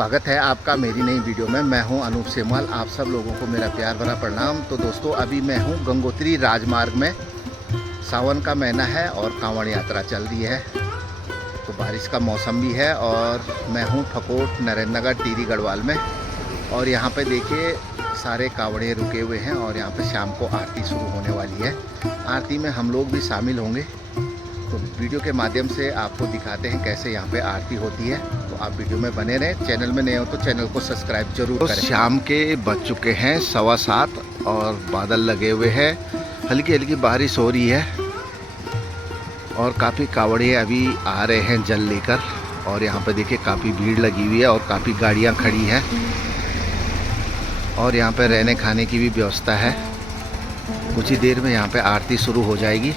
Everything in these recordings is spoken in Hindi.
स्वागत है आपका मेरी नई वीडियो में। मैं हूं अनूप सेमवाल। आप सब लोगों को मेरा प्यार भरा प्रणाम। तो दोस्तों, अभी मैं हूं गंगोत्री राजमार्ग में। सावन का महीना है और कांवड़ यात्रा चल रही है, तो बारिश का मौसम भी है। और मैं हूं फकोट नरेंद्र नगर टीरी गढ़वाल में। और यहाँ पे देखिए सारे कांवड़े रुके हुए हैं और यहाँ पे शाम को आरती शुरू होने वाली है। आरती में हम लोग भी शामिल होंगे, तो वीडियो के माध्यम से आपको दिखाते हैं कैसे यहाँ पे आरती होती है। तो आप वीडियो में बने रहें। चैनल में नए हो तो चैनल को सब्सक्राइब जरूर करें। तो शाम के बज चुके हैं 7:15 और बादल लगे हुए हैं, हल्की हल्की बारिश हो रही है और काफ़ी कांवड़िए अभी आ रहे हैं जल लेकर। और यहाँ पे देखिए काफ़ी भीड़ लगी हुई है और काफ़ी गाड़ियाँ खड़ी हैं और यहाँ पे रहने खाने की भी व्यवस्था है। कुछ ही देर में यहाँ पे आरती शुरू हो जाएगी।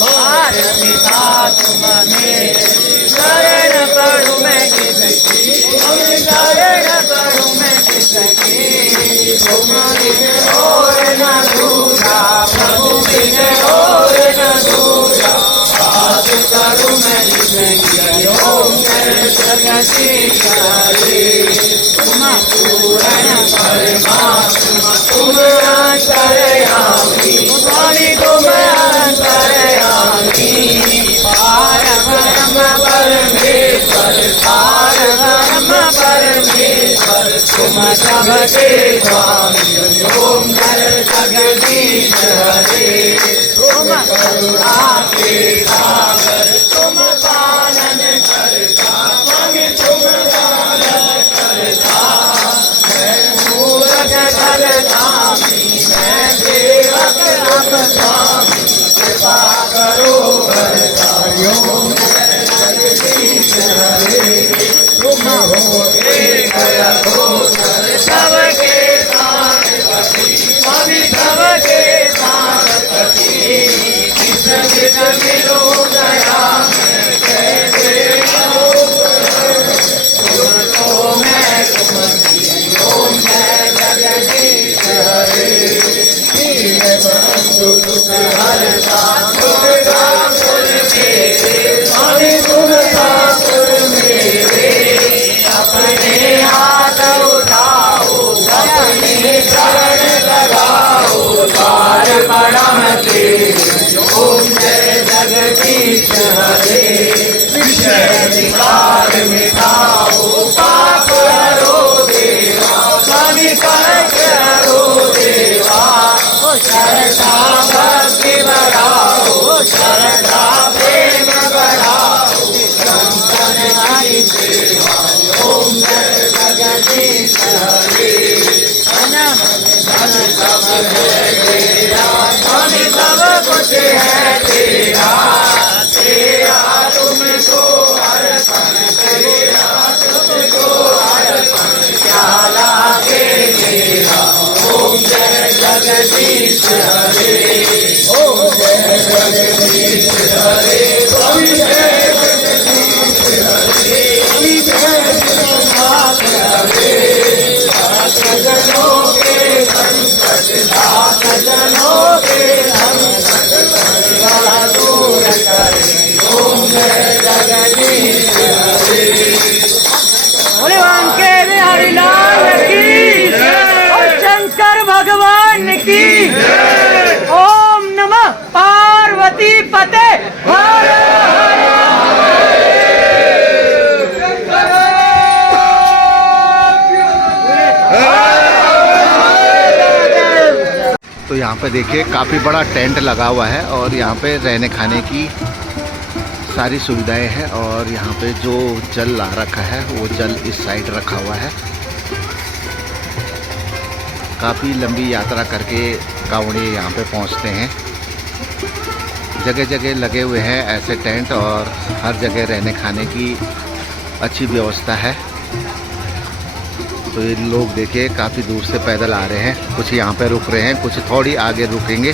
भारती तुम मेरी शरण पढ़ू मैं किसकी, शरण पढ़ू मैं किसकी, तुम बिन और न दूजा, प्रभु बिन और न दूजा, बात करूं मैं जिंदगी ओम जगदीश हरे। तुम पूर्ण परमात्मा तुम अंतर्यामी, स्वामी तुम अंतर्यामी, पार ब्रह्म परमेश्वर, पार ब्रह्म परमेश्वर, तुम सबके स्वामी ओम जगदीश हरे। तुम करुणा के सागर तुम पालन करता, स्वामी तुम पालन करता, मैं मूरख धरधामी, मैं सेवक अब स्वामी, कृपा करो हरि ओम जगदीश हरे। तुम हो एक अघोषर सबके साधपति, स्वामी सबके साधपति, किस विध मिलो दया मैं कैसे तुम तो मैं तुम ओम जगदीश हरे। बंधु दुख हरता दुर्गा सुर मेरे, स्वामी दुर्गा सुर मेरे, अपने हाथ उठाओ अपने शरण लगाओ, द्वार बड़ा ओम जय जगदीश हरे। विषय विकार मिटाओ पाप हरो देवा, स्वामी कष्ट हरो देवा, श्रद्धा भक्ति बढ़ाओ, श्रद्धा प्रेम बढ़ाओ, संतन की सेवा ओम जय जगदीश हरे। मन धन सब है तेरा, स्वामी सब कुछ है तेरा, तेरा तुमको अर्पण, तेरा तुमको अर्पण, क्या लागे मेरा ओम जय जगदीश हरे। ओम जय जगदीश हरे, स्वामी जय जगदीश हरे, स्वामी जय जगन्नाथ हरे। सज्जनों के संकट, दास जनों के संकट, बड़ा दूर करे ओम जय जगदीश हरे। बोले वांके बिहारी लाल की और शंकर भगवान की। ओम नमः पार्वती पते हर तो यहाँ पे देखिए काफ़ी बड़ा टेंट लगा हुआ है और यहाँ पे रहने खाने की सारी सुविधाएं हैं। और यहाँ पे जो जल ला रखा है वो जल इस साइड रखा हुआ है। काफ़ी लंबी यात्रा करके कांवड़िये यहाँ पे पहुँचते हैं। जगह जगह लगे हुए हैं ऐसे टेंट और हर जगह रहने खाने की अच्छी व्यवस्था है। तो ये लोग देखिए काफ़ी दूर से पैदल आ रहे हैं, कुछ यहाँ पे रुक रहे हैं, कुछ थोड़ी आगे रुकेंगे।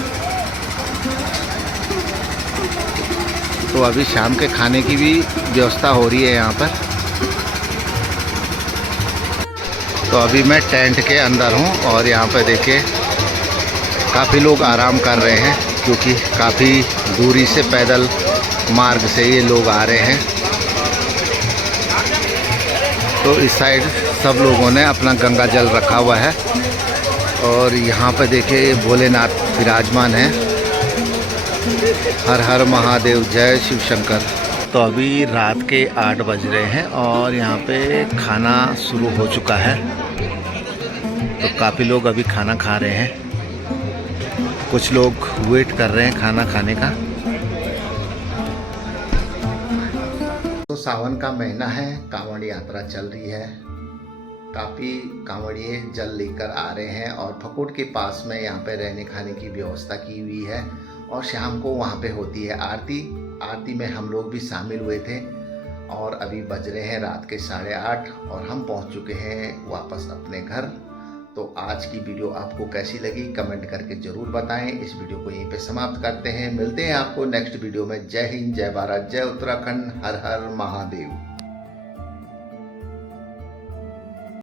तो अभी शाम के खाने की भी व्यवस्था हो रही है यहाँ पर। तो अभी मैं टेंट के अंदर हूँ और यहाँ पे देखिए काफ़ी लोग आराम कर रहे हैं क्योंकि काफ़ी दूरी से पैदल मार्ग से ये लोग आ रहे हैं। तो इस साइड सब लोगों ने अपना गंगा जल रखा हुआ है और यहाँ पे देखिए भोलेनाथ विराजमान हैं। हर हर महादेव, जय शिव शंकर। तो अभी रात के 8 बज रहे हैं और यहाँ पे खाना शुरू हो चुका है। तो काफ़ी लोग अभी खाना खा रहे हैं, कुछ लोग वेट कर रहे हैं खाना खाने का। तो सावन का महीना है, कांवड़ यात्रा चल रही है। काफ़ी कांवड़िये जल लेकर आ रहे हैं और फकुट के पास में यहाँ पे रहने खाने की व्यवस्था की हुई है और शाम को वहाँ पे होती है आरती। आरती में हम लोग भी शामिल हुए थे और अभी बज रहे हैं रात के 8:30 और हम पहुँच चुके हैं वापस अपने घर। तो आज की वीडियो आपको कैसी लगी कमेंट करके ज़रूर बताएं। इस वीडियो को यहीं पे समाप्त करते हैं, मिलते हैं आपको नेक्स्ट वीडियो में। जय हिंद, जय भारत, जय उत्तराखंड, हर हर महादेव।